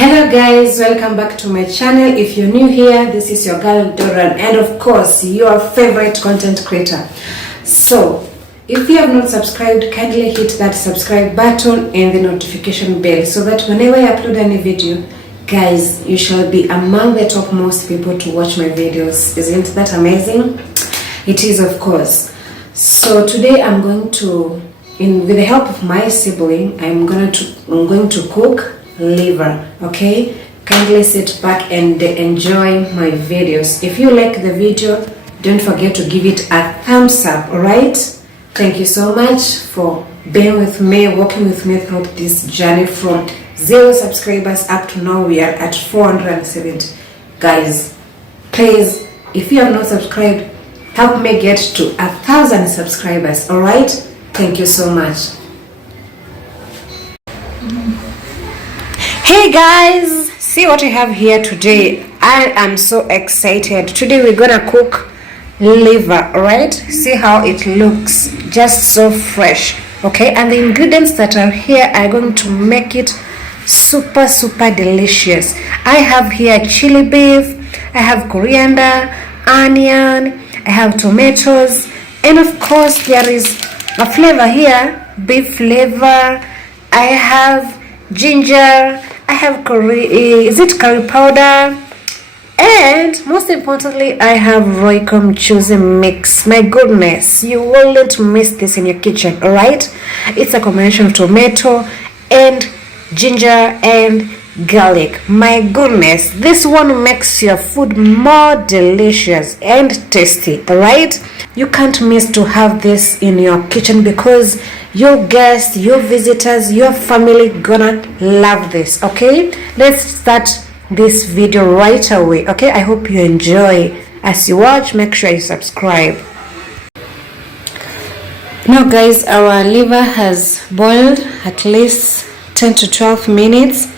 Hello guys, welcome back to my channel. If you're new here, this is your girl Doran, and of course your favorite content creator. So if you have not subscribed, kindly hit that subscribe button and the notification bell so that whenever I upload any video, guys, you shall be among the topmost people to watch my videos. Isn't that amazing? It is, of course. So today I'm going to, with the help of my sibling, I'm going to cook liver. Okay, kindly sit back and enjoy my videos. If you like the video, don't forget to give it a thumbs up. All right, thank you so much for being with me, walking with me through this journey from 0 subscribers up to now. We are at 470. Guys, please, if you have not subscribed, help me get to 1,000 subscribers. All right, thank you so much. Hey guys, see what I have here today. I am so excited. Today we're gonna cook liver. All right, see how it looks, just so fresh. Okay, and the ingredients that are here are going to make it super delicious. I have here chili beef, I have coriander, onion, I have tomatoes, and of course there is a flavor here, beef flavor. I have ginger, I have curry powder, and most importantly I have Royco Mchuzi mix. My goodness, you won't miss this in your kitchen. All right, it's a combination of tomato and ginger and garlic. My goodness, this one makes your food more delicious and tasty. All right, you can't miss to have this in your kitchen because your guests, your visitors, your family gonna love this. Okay, let's start this video right away. Okay, I hope you enjoy. As you watch, make sure you subscribe. Now guys, our liver has boiled at least 10 to 12 minutes.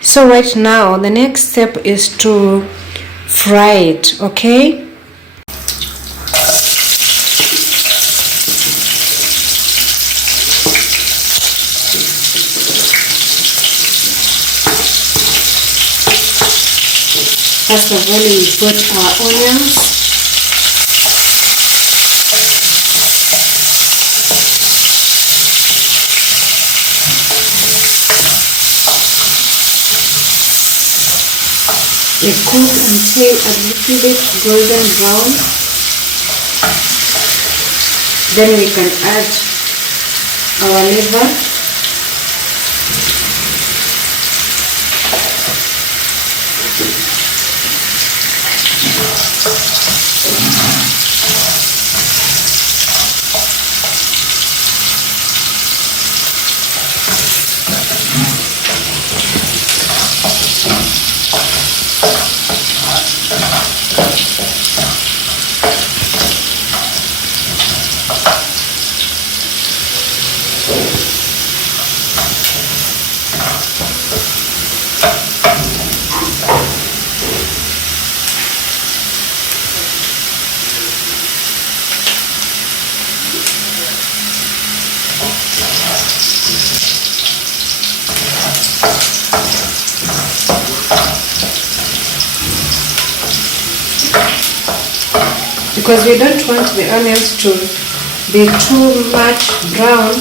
So right now the next step is to fry it. Okay, first of all we put our onions, we cook until a little bit golden brown. Then we can add our liver. Because we don't want the onions to be too much brown,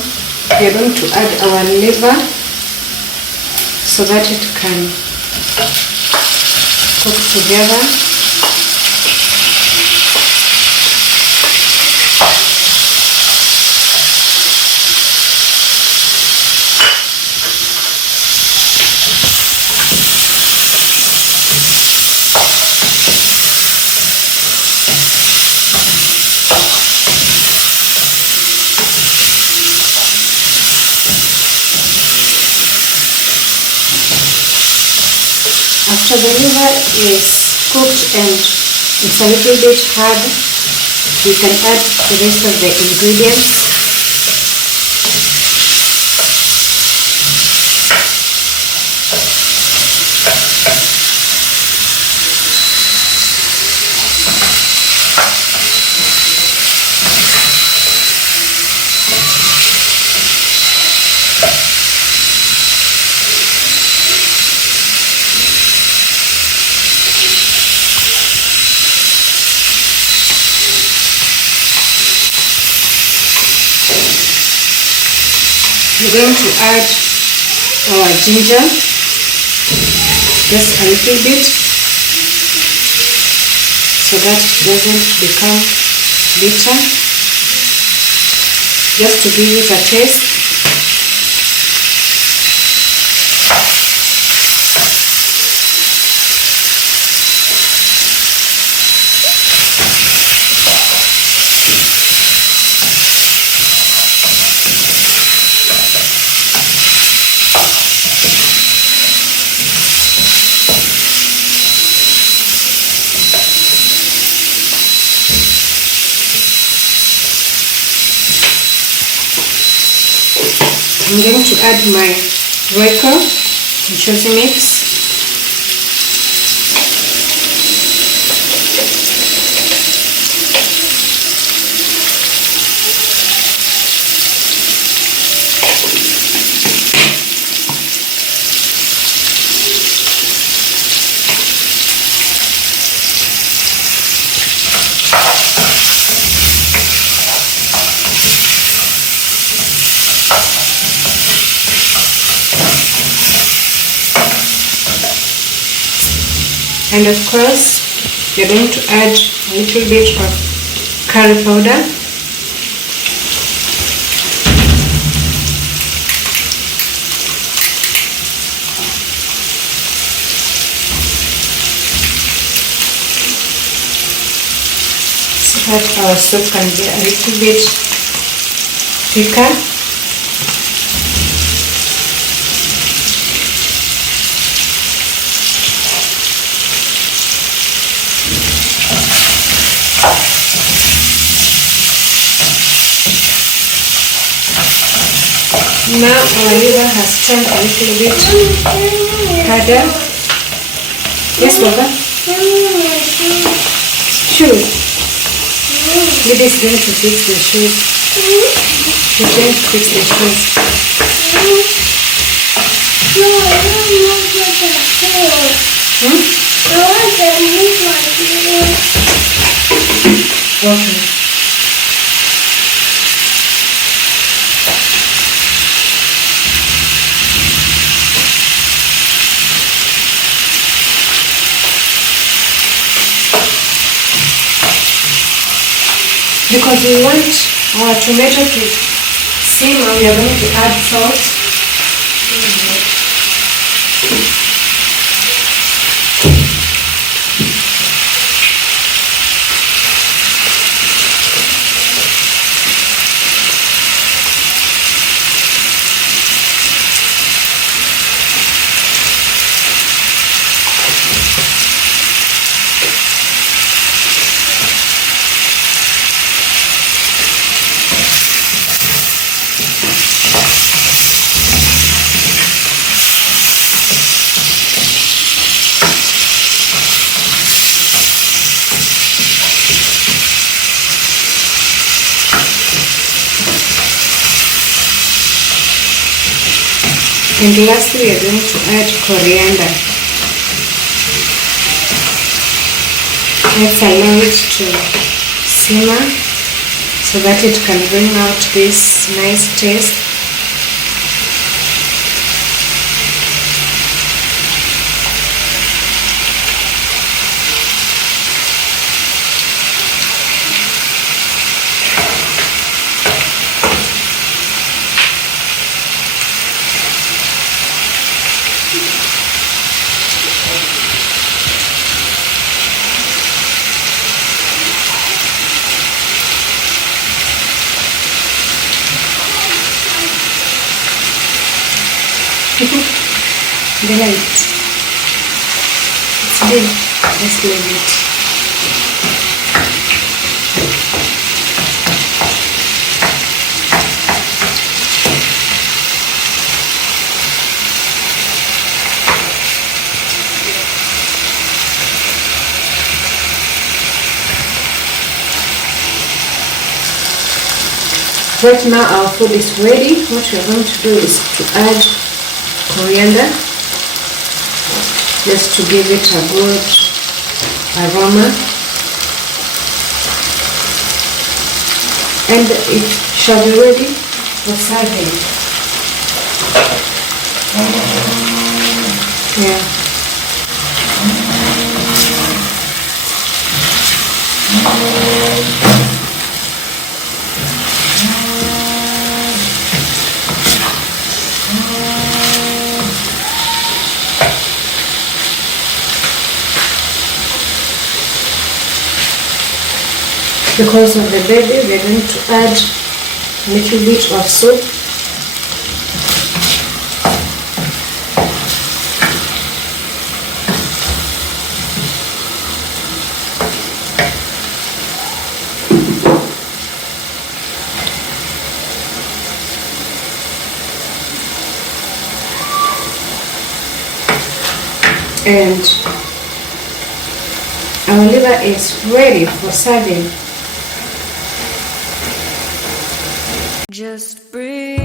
we are going to add our liver so that it can cook together. After the liver is cooked and it's a little bit hard, you can add the rest of the ingredients. we're going to add our ginger, just a little bit, so that it doesn't become bitter, just to give it a taste. I'm going to add my Royco Mchuzi mix. And of course, you're going to add a little bit of curry powder. So that our soup can be a little bit thicker. Now our liver has turned a little bit harder. Yes, Baba? Shoes. Lily is going to fix the shoes. She's going to fix the shoes. No, I don't want to fix the shoes. I want to move my shoes. Okay. Because we want our tomato to simmer, we are going to add salt. And lastly, we are going to add coriander. Let's allow it to simmer so that it can bring out this nice taste. The light. It's dim. Just leave it. Right now our food is ready. What we are going to do is to add coriander, just to give it a good aroma, and it shall be ready for serving. Yeah. Because of the baby, we're going to add a little bit of soup. And our liver is ready for serving. Just breathe.